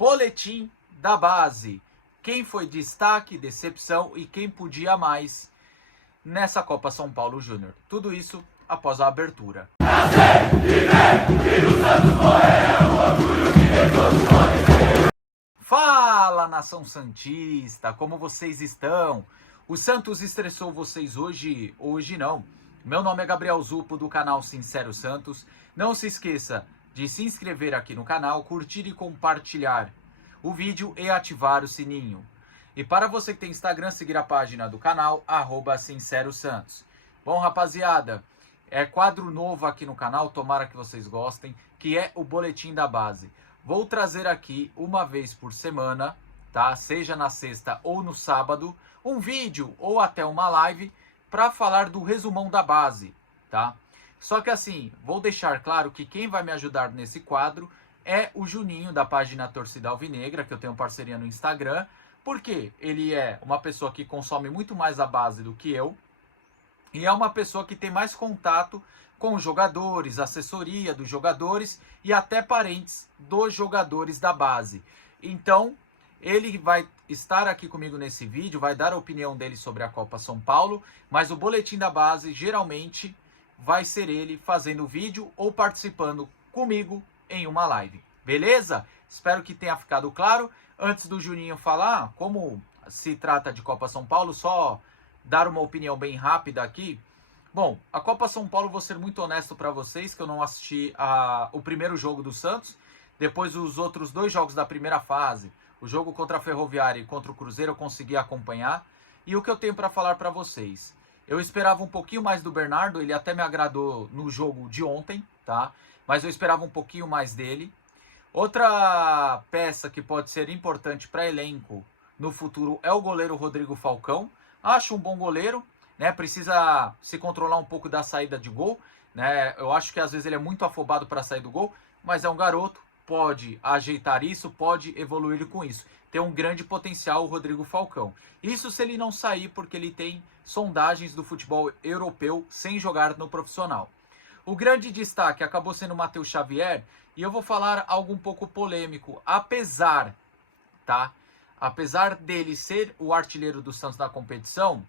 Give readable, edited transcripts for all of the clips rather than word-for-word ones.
Boletim da base. Quem foi destaque, decepção e quem podia mais nessa Copa São Paulo Júnior. Tudo isso após a abertura. Fala, nação santista, como vocês estão? O Santos estressou vocês hoje? Hoje não. Meu nome é Gabriel Zupo, do canal Sincero Santos. Não se esqueça de se inscrever aqui no canal, curtir e compartilhar o vídeo e ativar o sininho. E para você que tem Instagram, seguir a página do canal, @SinceroSantos. Bom, rapaziada, é quadro novo aqui no canal, tomara que vocês gostem, que é o Boletim da Base. Vou trazer aqui uma vez por semana, tá? Seja na sexta ou no sábado, um vídeo ou até uma live para falar do resumão da base, tá? Só que assim, vou deixar claro que quem vai me ajudar nesse quadro é o Juninho, da página Torcida Alvinegra, que eu tenho parceria no Instagram, porque ele é uma pessoa que consome muito mais a base do que eu, e é uma pessoa que tem mais contato com os jogadores, assessoria dos jogadores e até parentes dos jogadores da base. Então, ele vai estar aqui comigo nesse vídeo, vai dar a opinião dele sobre a Copa São Paulo, mas o Boletim da Base, geralmente, vai ser ele fazendo o vídeo ou participando comigo em uma live. Beleza? Espero que tenha ficado claro. Antes do Juninho falar, como se trata de Copa São Paulo, só dar uma opinião bem rápida aqui. Bom, a Copa São Paulo, vou ser muito honesto para vocês, que eu não assisti o primeiro jogo do Santos, depois os outros dois jogos da primeira fase, o jogo contra a Ferroviária e contra o Cruzeiro, eu consegui acompanhar. E o que eu tenho para falar para vocês? Eu esperava um pouquinho mais do Bernardo, ele até me agradou no jogo de ontem, tá? Mas eu esperava um pouquinho mais dele. Outra peça que pode ser importante para elenco no futuro é o goleiro Rodrigo Falcão. Acho um bom goleiro, né? Precisa se controlar um pouco da saída de gol, né? Eu acho que às vezes ele é muito afobado para sair do gol, mas é um garoto, pode ajeitar isso, pode evoluir com isso. Tem um grande potencial o Rodrigo Falcão. Isso se ele não sair, porque ele tem sondagens do futebol europeu sem jogar no profissional. O grande destaque acabou sendo o Matheus Xavier, e eu vou falar algo um pouco polêmico, apesar dele ser o artilheiro do Santos na competição,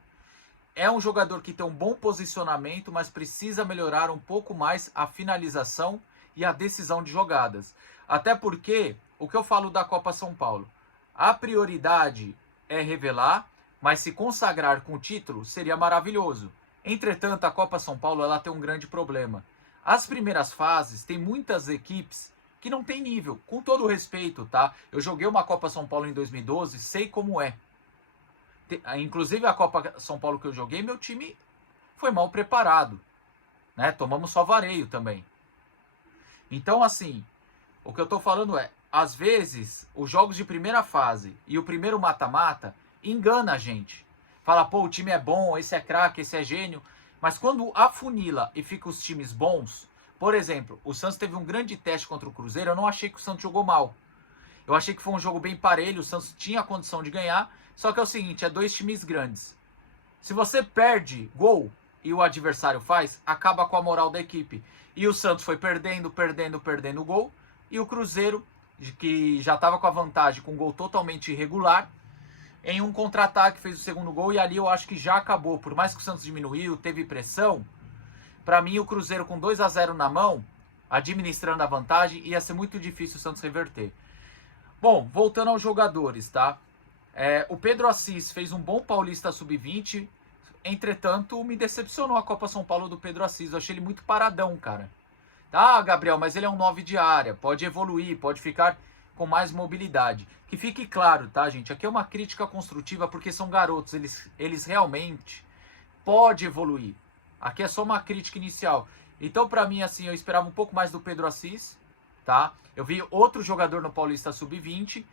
é um jogador que tem um bom posicionamento, mas precisa melhorar um pouco mais a finalização e a decisão de jogadas. Até porque, o que eu falo da Copa São Paulo, a prioridade é revelar, mas se consagrar com o título seria maravilhoso. Entretanto, a Copa São Paulo ela tem um grande problema. As primeiras fases, tem muitas equipes que não tem nível. Com todo o respeito, tá? Eu joguei uma Copa São Paulo em 2012, sei como é. Inclusive a Copa São Paulo que eu joguei, meu time foi mal preparado, né? Tomamos só vareio também. Então, assim, o que eu tô falando é, às vezes, os jogos de primeira fase e o primeiro mata-mata engana a gente. Fala, pô, o time é bom, esse é craque, esse é gênio. Mas quando afunila e fica os times bons, por exemplo, o Santos teve um grande teste contra o Cruzeiro, eu não achei que o Santos jogou mal. Eu achei que foi um jogo bem parelho, o Santos tinha a condição de ganhar, só que é o seguinte, é dois times grandes. Se você perde gol e o adversário faz, acaba com a moral da equipe. E o Santos foi perdendo o gol, e o Cruzeiro, que já estava com a vantagem, com um gol totalmente irregular, em um contra-ataque fez o segundo gol, e ali eu acho que já acabou. Por mais que o Santos diminuiu, teve pressão, para mim o Cruzeiro com 2-0 na mão, administrando a vantagem, ia ser muito difícil o Santos reverter. Bom, voltando aos jogadores, tá? O Pedro Assis fez um bom Paulista Sub-20, entretanto me decepcionou a Copa São Paulo do Pedro Assis, eu achei ele muito paradão, cara. Ah, Gabriel, mas ele é um 9 de área, pode evoluir, pode ficar com mais mobilidade. Que fique claro, tá, gente? Aqui é uma crítica construtiva porque são garotos, eles realmente podem evoluir. Aqui é só uma crítica inicial. Então, pra mim, assim, eu esperava um pouco mais do Pedro Assis, tá? Eu vi outro jogador no Paulista Sub-20.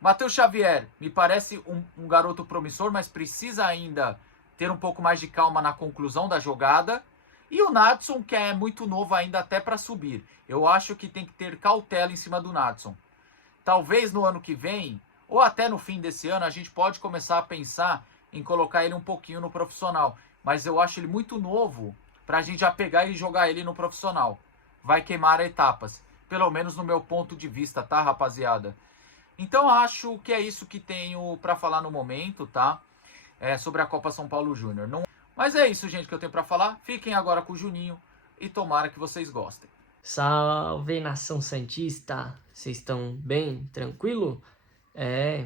Matheus Xavier, me parece um garoto promissor, mas precisa ainda ter um pouco mais de calma na conclusão da jogada. E o Nadson, que é muito novo ainda até para subir. Eu acho que tem que ter cautela em cima do Nadson. Talvez no ano que vem, ou até no fim desse ano, a gente pode começar a pensar em colocar ele um pouquinho no profissional. Mas eu acho ele muito novo para a gente já pegar e jogar ele no profissional. Vai queimar etapas. Pelo menos no meu ponto de vista, tá, rapaziada? Então acho que é isso que tenho para falar no momento, tá? Sobre a Copa São Paulo Júnior. Não... Mas é isso, gente, que eu tenho para falar. Fiquem agora com o Juninho e tomara que vocês gostem. Salve, nação santista! Vocês estão bem? Tranquilo?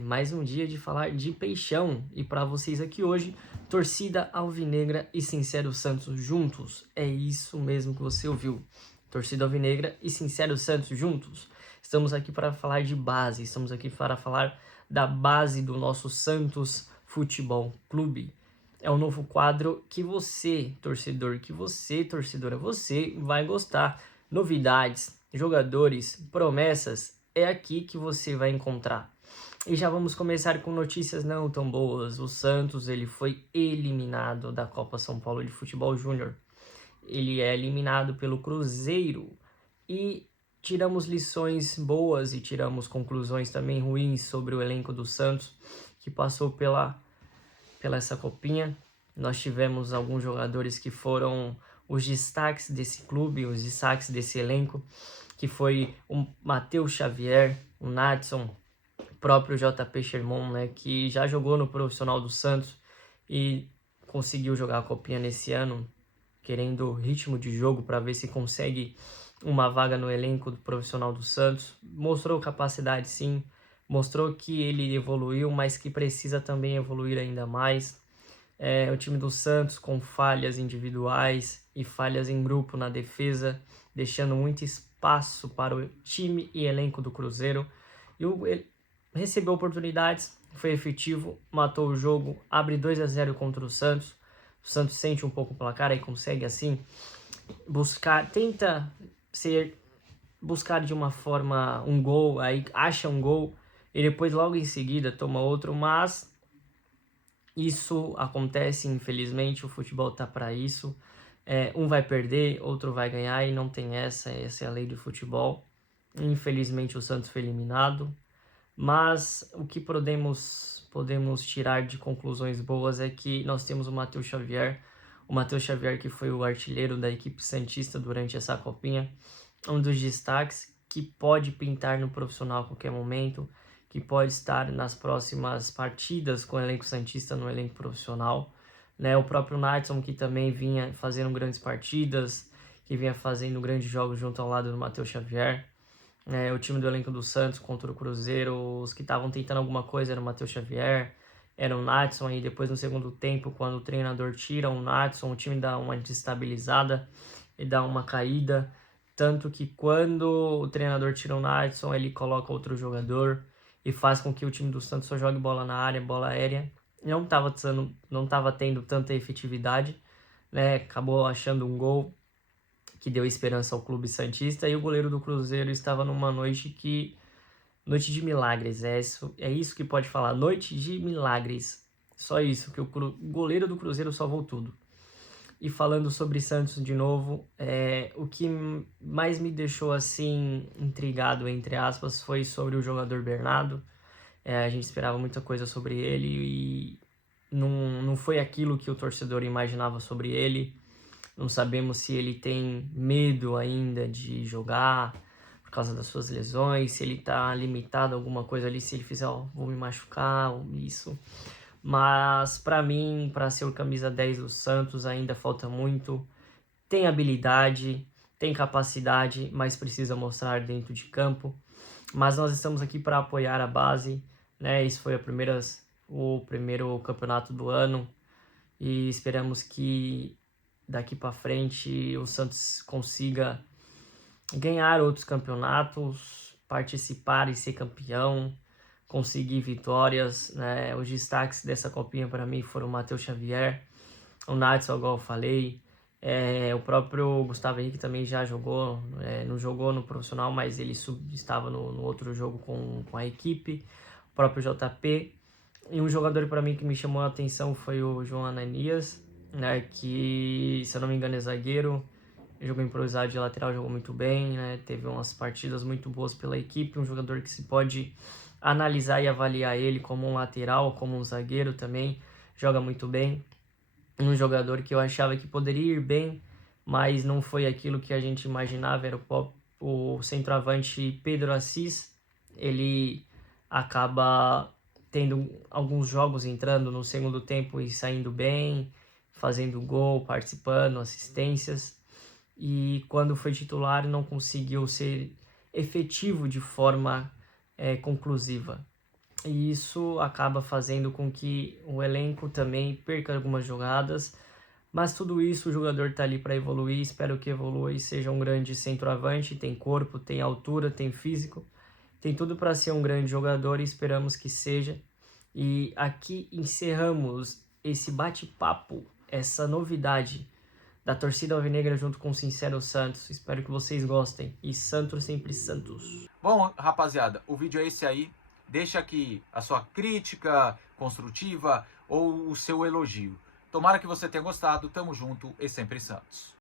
Mais um dia de falar de Peixão. E para vocês aqui hoje, torcida alvinegra e Sincero Santos juntos. É isso mesmo que você ouviu. Torcida alvinegra e Sincero Santos juntos. Estamos aqui para falar de base, estamos aqui para falar da base do nosso Santos Futebol Clube. É um novo quadro que você, torcedor, torcedora, você vai gostar. Novidades, jogadores, promessas, é aqui que você vai encontrar. E já vamos começar com notícias não tão boas. O Santos, ele foi eliminado da Copa São Paulo de Futebol Júnior. Ele é eliminado pelo Cruzeiro. E tiramos lições boas e tiramos conclusões também ruins sobre o elenco do Santos, que passou pela essa copinha. Nós tivemos alguns jogadores que foram os destaques desse clube, os destaques desse elenco, que foi o Matheus Xavier, o Natson, o próprio JP Sherman, né, que já jogou no profissional do Santos e conseguiu jogar a copinha nesse ano, querendo ritmo de jogo para ver se consegue uma vaga no elenco do profissional do Santos. Mostrou capacidade, sim, mostrou que ele evoluiu, mas que precisa também evoluir ainda mais. O time do Santos com falhas individuais e falhas em grupo na defesa, deixando muito espaço para o time e elenco do Cruzeiro. Ele recebeu oportunidades, foi efetivo, matou o jogo, abre 2-0 contra o Santos. O Santos sente um pouco o placar e consegue assim buscar de uma forma um gol, aí acha um gol e depois logo em seguida toma outro, mas isso acontece, infelizmente, o futebol tá para isso. Um vai perder, outro vai ganhar e não tem essa é a lei do futebol. Infelizmente o Santos foi eliminado, mas o que podemos tirar de conclusões boas é que nós temos o Matheus Xavier que foi o artilheiro da equipe santista durante essa copinha, um dos destaques que pode pintar no profissional a qualquer momento, que pode estar nas próximas partidas com o elenco santista no elenco profissional, né? O próprio Natson, que também vinha fazendo grandes partidas, que vinha fazendo grandes jogos junto ao lado do Matheus Xavier. O time do elenco do Santos contra o Cruzeiro, os que estavam tentando alguma coisa era o Matheus Xavier, era o Natson, e depois no segundo tempo, quando o treinador tira o Natson, o time dá uma desestabilizada e dá uma caída. Tanto que quando o treinador tira o Natson, ele coloca outro jogador e faz com que o time do Santos só jogue bola na área, bola aérea. Não estava tendo tanta efetividade, né? Acabou achando um gol que deu esperança ao clube santista, e o goleiro do Cruzeiro estava numa noite de milagres, é isso que pode falar, noite de milagres. Só isso, que o goleiro do Cruzeiro salvou tudo. E falando sobre Santos de novo, o que mais me deixou assim intrigado, entre aspas, foi sobre o jogador Bernardo. A gente esperava muita coisa sobre ele e não foi aquilo que o torcedor imaginava sobre ele. Não sabemos se ele tem medo ainda de jogar por causa das suas lesões, se ele está limitado a alguma coisa ali, se ele fizer, vou me machucar, ou isso. Mas para mim, para ser o camisa 10 do Santos, ainda falta muito. Tem habilidade, tem capacidade, mas precisa mostrar dentro de campo. Mas nós estamos aqui para apoiar a base, né? Isso foi o primeiro campeonato do ano e esperamos que daqui para frente o Santos consiga ganhar outros campeonatos, participar e ser campeão, conseguir vitórias, né? Os destaques dessa copinha para mim foram o Matheus Xavier, o Natson, igual eu falei, o próprio Gustavo Henrique também já jogou, não jogou no profissional, mas ele estava no outro jogo com a equipe, o próprio JP. E um jogador para mim que me chamou a atenção foi o João Ananias, né, que, se eu não me engano, é zagueiro, jogou improvisado de lateral, jogou muito bem, né, teve umas partidas muito boas pela equipe, um jogador que se pode analisar e avaliar ele como um lateral, como um zagueiro também, joga muito bem. Um jogador que eu achava que poderia ir bem, mas não foi aquilo que a gente imaginava, era o centroavante Pedro Assis. Ele acaba tendo alguns jogos entrando no segundo tempo e saindo bem, fazendo gol, participando, assistências, e quando foi titular não conseguiu ser efetivo de forma conclusiva. E isso acaba fazendo com que o elenco também perca algumas jogadas, mas tudo isso o jogador está ali para evoluir, espero que evolua e seja um grande centroavante, tem corpo, tem altura, tem físico, tem tudo para ser um grande jogador e esperamos que seja. E aqui encerramos esse bate-papo, essa novidade da torcida alvinegra junto com o Sincero Santos. Espero que vocês gostem. E Santos sempre Santos. Bom, rapaziada, o vídeo é esse aí. Deixa aqui a sua crítica construtiva ou o seu elogio. Tomara que você tenha gostado. Tamo junto e sempre Santos.